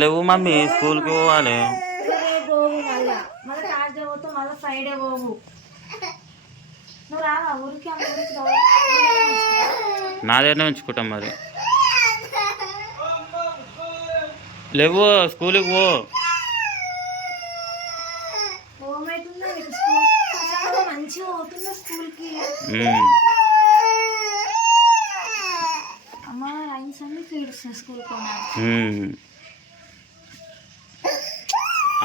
లేవు మమ్మీ స్కూల్కి పోవాలి. పోవు మళ్ళా. మళ్ళీ థర్స్డే పోతావు మళ్ళీ ఫ్రైడే పోవు. నువ్వు రావా? ఊరికి? నా దగ్గరనే ఉంచుకుంటాం మరి. లేవు స్కూల్కి పో. మంచిగా పోతుందా స్కూల్కి. అమ్మ రైన్స్ అన్ని ఫీడ్స్ స్కూల్ కొనాలి ఉమ్.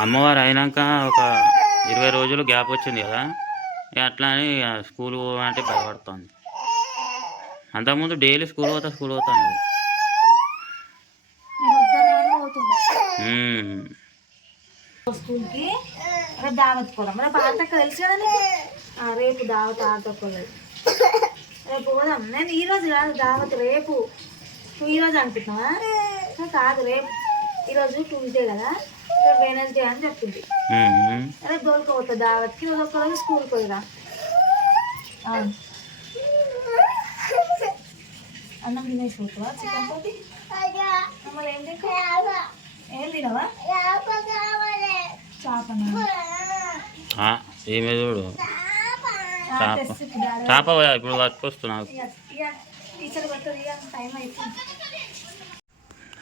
అమ్మవారు అయినాక ఒక ఇరవై రోజులు గ్యాప్ వచ్చింది కదా. అట్లా అని స్కూల్ పోవాలంటే భయపడుతుంది. అంతకుముందు డైలీ స్కూల్ పోతా స్కూల్ పోతాను. స్కూల్కి రేపు దావత్ పోదాం రేపు ఆటకు తెలుసు కదా నీకు? ఆ, రేపు దావత్ ఆటకోలేదు రేపు పోదాం. నేను ఈ రోజు కాదు దావత్ రేపు. నువ్వు ఈ రోజు అనుకుంటున్నావా? కాదు రేపు. ఈరోజు ట్యూస్డే కదా. వెనస్డే అని చెప్పింది. రేపు దొరకపోతా దావత్కి రోజు స్కూల్కి పోయిరా. అన్నం తినేసి పోతావా? చికెన్ మమ్మల్ని ఏం తింటావా? ఏం తినవా? చేపనా? ఈమె చూడు. చేప. చేప ఇప్పుడు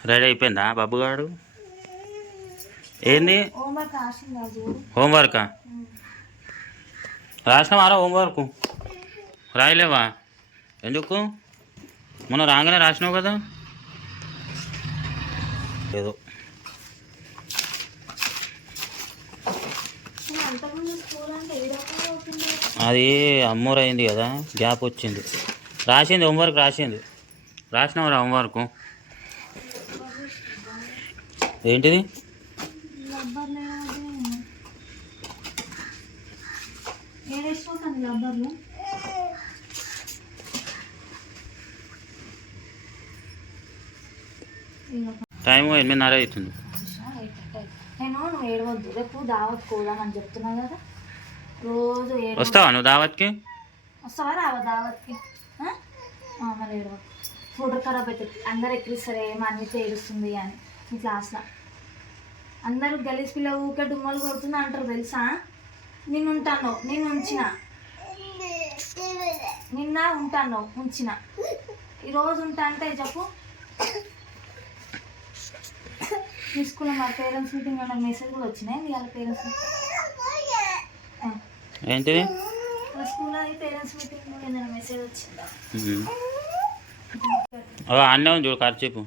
రెడీ అయిపోయిందా బాబుగాడు? ఏంది? హోంవర్క్ రాసింది హోంవర్కా హోంవర్క్ రాయలేవా? ఎందుకు? మొన్న రాగానే రాసినావు కదా? ఏదో. అది అమ్మోరైంది అయింది కదా గ్యాప్ వచ్చింది. రాసింది హోంవర్క్ రాసింది. రాసినావురా హోంవర్క్ ఏంటిది? రబ్బర్ ఏడేసిపోతాను రబ్బర్లు టైం ఎనిమిదిన్నర అవుతుంది నేను నువ్వు ఏడవద్దు రేపు దావత్ కూడా అని చెప్తున్నా కదా రోజు వస్తావా నువ్వు దావత్కి? వస్తావా రావా దావత్కి? మరి ఏడవ. ఫోటో ఖరాబ్ అవుతుంది. అందరు ఎక్కిరిస్తారు ఏమో అన్నిటి ఏడుస్తుంది అని. మీ క్లాస్లో అందరూ గలీజ్ పిల్ల ఊకే డుమ్మలు కొడుతున్నా అంటారు తెలుసా? నేను ఉంటాను నేను ఉంచిన. నిన్న ఉంటాను ఉంచిన. ఈరోజు ఉంటా అంటే చెప్పు. స్కూల్లో మా పేరెంట్స్ మీటింగ్ అన్న మెసేజ్ కూడా వచ్చినాయి వాళ్ళ పేరెంట్స్ ఏంటిది? మా స్కూల్లో అది పేరెంట్స్ మీటింగ్ కూడా మెసేజ్ వచ్చిందా? అన్నే ఉంది చూడు ఖర్చీపు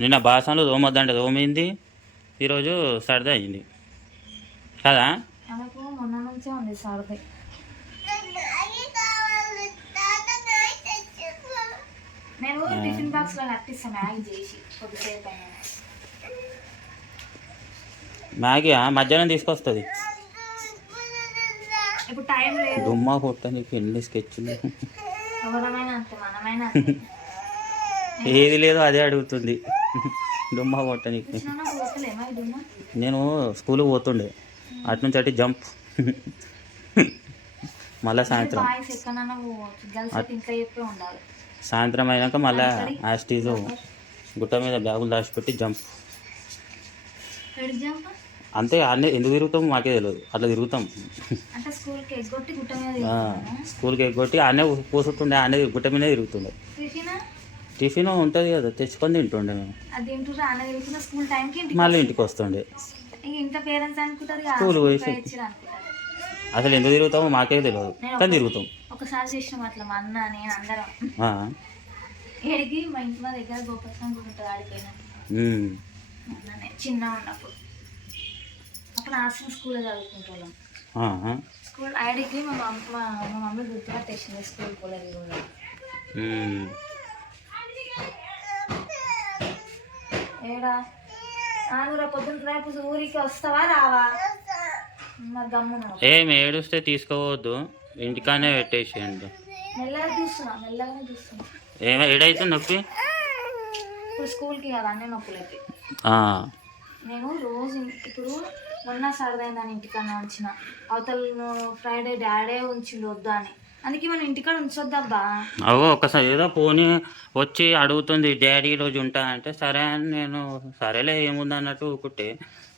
నిన్న బాసనలు దోమొద్దంటే దోమైంది. ఈరోజు సర్ది అయింది కదా? ఆమెకు మొన్న నుంచే ఉంది సర్ది. నేను టిఫిన్ బాక్స్లో కట్టిస్తాను మ్యాగీ చేసి కొద్దిసేపు అయినా. మ్యాగీ ఆ, మధ్యాహ్నం తీసుకొస్తుంది. ఇప్పుడు టైం లేదు. దుమ్మా కొట్ట నీకు ఎన్ని స్కెచ్లు. ఎవరమైనా అంతే మనమైనా అంతే. ఏది లేదో అదే అడుగుతుంది. దుమ్మా కొట్ట నీకు కృష్ణ పోతలేమా ఇది ఉన్నా? నేను స్కూల్కి పోతుండే. అటు నుంచి అటు జంప్. మళ్ళీ సాయంత్రం. సాయంత్రం అయినాక మళ్ళీ యాస్టీజ్. గుట్ట మీద బ్యాగులు దాచిపెట్టి జంప్. అంతే అన్నీ ఎందుకు తిరుగుతాం మాకే తెలియదు అట్లా తిరుగుతాం. స్కూల్కి ఎగ్గొట్టి ఆనే పోసుతుండే ఆనే గుట్ట మీద తిరుగుతుండే. టిఫిన్ ఉంటుంది కదా తెచ్చుకొని తింటుండే మేము. అది తింటున్నా అన్న తిరుగుతున్న స్కూల్ టైంకి ఇంటికి మళ్ళీ ఇంటికి వస్తుండే. ఇంక ఇంట్లో పేరెంట్స్ అనుకుంటారు స్కూల్ పోయి అసలు ఎందుకు తిరుగుతామో మాకే తెలియదు కానీ తిరుగుతాం. ఒకసారి చేసినాం అట్లా మా అన్న నేను అందరం. ఏడికి మా ఇంటి మా దగ్గర గోపత్నం కూడా ఉంటుంది ఆడిపోయినా. చిన్న ఉన్నప్పుడు. అప్పుడు ఆశ్రమ స్కూల్లో చదువుకుంటాం ఆ, స్కూల్ ఆడికి మా మమ్మ మా మా మమ్మీ గుర్తుపట్టేసింది స్కూల్ పోలేదు కూడా ఏడా? నాను రేపు పొద్దున్న రేపు ఊరికి వస్తావా రావా? మరి గమ్మున ఏం ఏడుస్తే తీసుకోవద్దు. ఇంటికానే పెట్టేసేయండి. మెల్లగా చూస్తున్నా మెల్లగానే చూస్తున్నా. ఏమ ఏడైతే నొప్పి? ఇప్పుడు స్కూల్కి కదా అన్నీ నొప్పులు అయితే నేను రోజు ఇప్పుడు మొన్న సరదైందని ఇంటికన్నా ఉంచిన. అవతల ఫ్రైడే డాడే ఉంచిండు వద్దు అని. అందుకే మనం ఇంటికాడ ఉంచొద్దబ్బా అవో ఒకసారి ఏదో పోనీ వచ్చి అడుగుతుంది డాడీ ఈరోజు ఉంటా అంటే సరే అని నేను సరేలే ఏముంది అన్నట్టు ఊకుంటే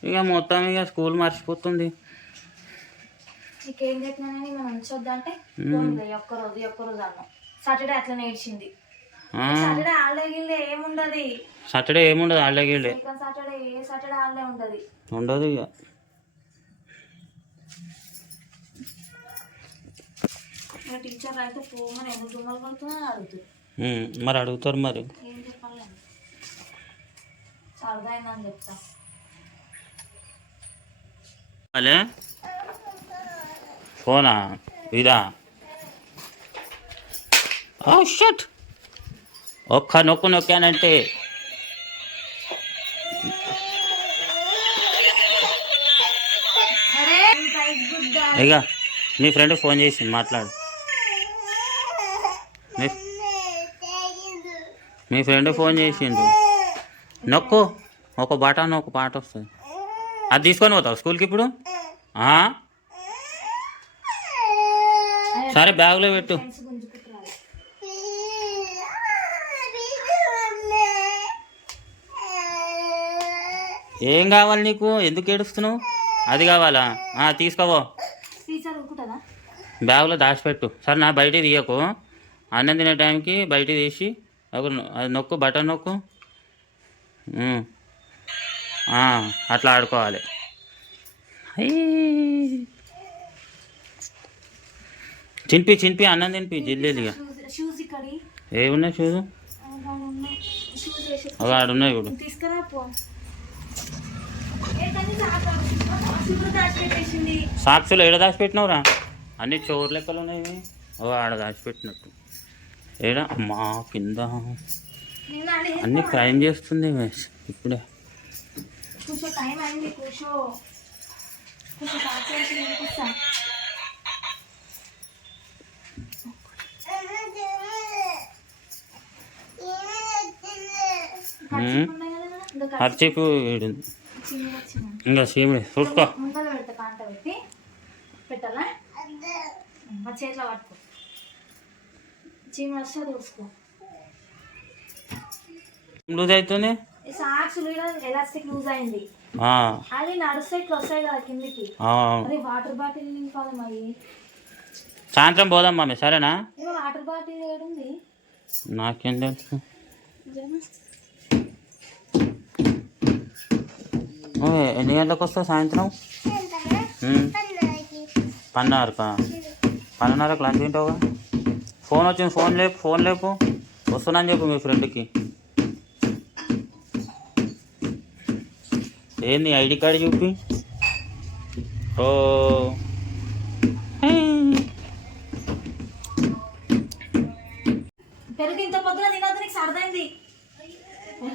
ఇక మొత్తం ఇక స్కూల్ మర్చిపోతుంది. నీకేం చెప్పినా కానీ మనం ఉంచొద్దా అంటే మ్మ్. పోనీలే, ఈ ఒక్క రోజు ఒక్క రోజు అన్నాం సాటర్డే అట్లా నేర్చింది సాటర్డే గిల్డే ఏముండదు? సాటర్డే ఏముండదు ఇంకా సాటర్డే ఏ సాటర్డే హాలిడే ఉండదు. ఉండదు ఇక. టీచర్ అయితే పోమని ఎందుకు దుమ్మలు పడుతున్నా అడుగుతుంది. ఉమ్, మరి అడుగుతారు మరి. ఏం చెప్పాలి సరదా అయిందని చెప్తా. అలే ఫోనా? ఇదా? షట్! ఒక్క నొక్కు నొక్కానంటే. ఇక నీ ఫ్రెండ్ ఫోన్ చేసింది మాట్లాడు. మీ ఫ్రెండ్ ఫోన్ చేసిండు. నొక్కు. ఒక బటన్ ఒక పాట వస్తుంది. అది తీసుకొని పోతావు స్కూల్కి ఇప్పుడు? సరే బ్యాగ్లో పెట్టు. ఏం కావాలి నీకు? ఎందుకు ఏడుస్తున్నావు? అది కావాలా? తీసుకోవో బ్యాగ్లో దాచిపెట్టు. సరే నా బయట తీయకు. అన్నం తినే టైంకి బయట తీసి ఒక అది నొక్కు బటన్ నొక్కు. అట్లా ఆడుకోవాలి. హై. తినిపి తినిపి అన్నం తినిపి ఇక్కడి. ఏమున్నాయి వేసి. అవి ఆడున్నాయి దాచిపెట్టేసింది. సాక్షులు ఏడ దాచిపెట్టినవురా? అన్ని చోరు లెక్కలు ఉన్నాయి. ఓ ఆడ దాచిపెట్టినట్టు. ఏడ? అమ్మా కింద. అన్ని క్రైమ్ చేస్తుంది మిస్. ఇప్పుడే. నాన్న? ఇంకో సీమిడి చూసుకో. పెట్టాలా? మా చేతిలో పట్టుకో. చీమ వస్తే చూసుకో లూజ్ అవుతుంది ఈ సాక్స్ ఎలాస్టిక్ లూజ్ అయింది. ఆ, అది నడుస్తే ఇట్లా వస్తాయి కదా కిందికి. ఆ. అదే వాటర్ బాటిల్ నింపాలి మరి. సాయంత్రం పోదాం మమ్మీ సరేనా? వాటర్ బాటిల్ ఏడుంది నాకేం తెలుసు. ఎన్ని గంటలకు వస్తావు సాయంత్రం? ఉమ్. పన్నెండున్నరకా పన్నెండున్నరకు లంచ్ తింటావుగా ఫోన్ వచ్చింది ఫోన్ లేపు ఫోన్ లేపు. వస్తున్నాను చెప్పు మీ ఫ్రెండ్కి. ఏంది ఐడి కార్డు చూపి. ఓ. పెరుగు ఇంత పొద్దున నీకు సరదైంది.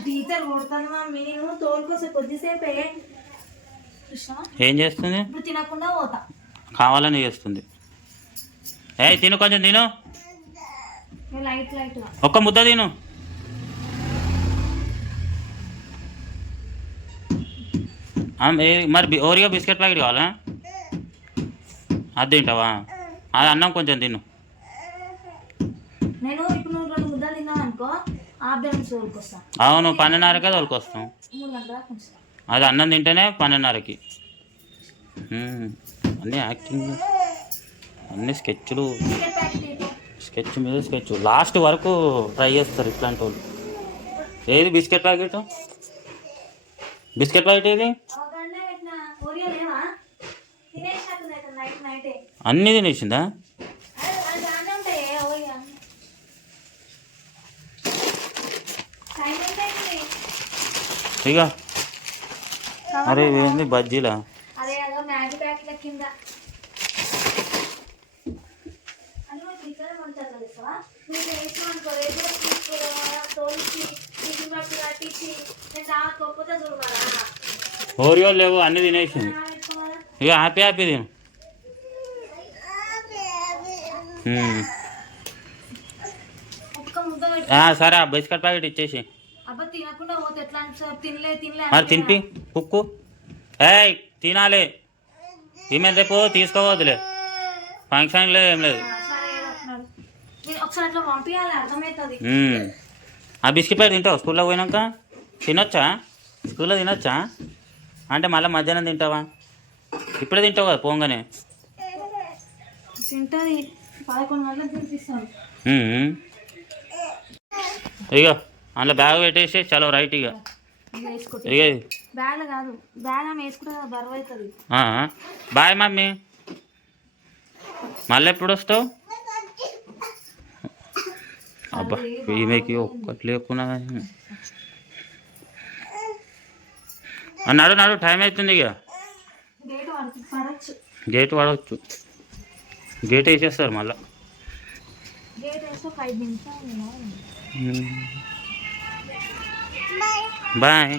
టీచర్ కొడతాను మమ్మీ నేను తోలుకోసే కొద్దిసేపే. కృష్ణ ఏం చేస్తుంది? ఇప్పుడు తినకుండా పోతా. కావాలని చేస్తుంది. ఏ తిను కొంచెం తిను. ఒక్క ముద్ద తిను. మరి ఓరియో బిస్కెట్ ప్యాకెట్ కావాలా? అది తింటావా? అది అన్నం కొంచెం తిను. నేను ఇప్పుడు నువ్వు రెండు ముద్దలు తిన్నావు అనుకో ఆఫ్ నుంచి తోలుకొస్తా. అవును పన్నెండున్నరకే తోలుకొస్తాం. అది అన్నం తింటేనే పన్నెండున్నరకి. అన్నీ యాక్టింగ్ అన్ని స్కెచ్లు. స్కెచ్ మీద స్కెచ్. లాస్ట్ వరకు ట్రై చేస్తారు ఇట్లాంటి వాళ్ళు ఏది బిస్కెట్ ప్యాకెట్? బిస్కెట్ ప్యాకెట్ ఏది? అన్ని అన్నీ తినేసిందా? ఇక అరే ఏంది బజ్జీలా? అదే మ్యాగీ కింద అని నువ్వు ఇక్కడ ఉంటారు తెలుసా నువ్వు వేసుకోనుకో రేపు కూడా తీసుకోరా తోలిచి టిఫిన్ బాక్స్ కట్టించి నేను దాకోకపోతే చూడగలరా ఓరియో లేవు అన్నీ తినేసింది పెట్టుకోవాలా ఇక హ్యాపీ హ్యాపీ తిను ఉమ్. ఒక్క ముద్ద పెట్టి ఆ, సరే ఆ బిస్కెట్ ప్యాకెట్ ఇచ్చేసి అబ్బా తినకుండా పోతే ఎట్లా అంటే సార్ తినలే తినలే మరి తినిపి కుక్కు ఏయ్ తినాలి ఈమె రేపు తీసుకోవద్దులే ఫంక్షన్ లేదు ఏం లేదు సరే ఏదో నేను ఒకసారి అట్లా పంపించాలి అర్థమవుతుంది మ్మ్. ఆ బిస్కెట్ ప్యాకెట్ తింటావా? స్కూల్లో పోయినాక? తినొచ్చా? స్కూల్లో తినొచ్చా? అంటే మళ్ళీ మధ్యాహ్నం తింటావా? ఇప్పుడే తింటావు కదా పోగానే. తింటుంది. పదకొండు గంటలకు తినిపిస్తాను. మ్మ్. ఇగో అందులో బ్యాగ్ పెట్టేసి చలో రైట్ ఇక ఇంకా వేసుకుంటా. ఇక బ్యాగ్లో కాదు బ్యాగ్ ఆమె వేసుకుంటే కదా బరువు అవుతుంది. ఆ, బాయ్ మమ్మీ. మళ్ళీ ఎప్పుడు వస్తావు? అబ్బా ఈమెకి ఒక్కటి లేకున్నా కానీ. ఆ, నడు నడు టైం అవుతుంది ఇక గేట్ పడుతుంది పడచ్చు గేట్ వాడవచ్చు గేట్ వేసేస్తారు మళ్ళా గేట్ వేస్తే ఫైవ్ నిమిషాలు బాయ్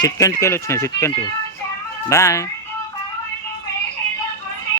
సిట్కంటికి వెళ్ళి వచ్చినాయి సిట్కంటికి బాయ్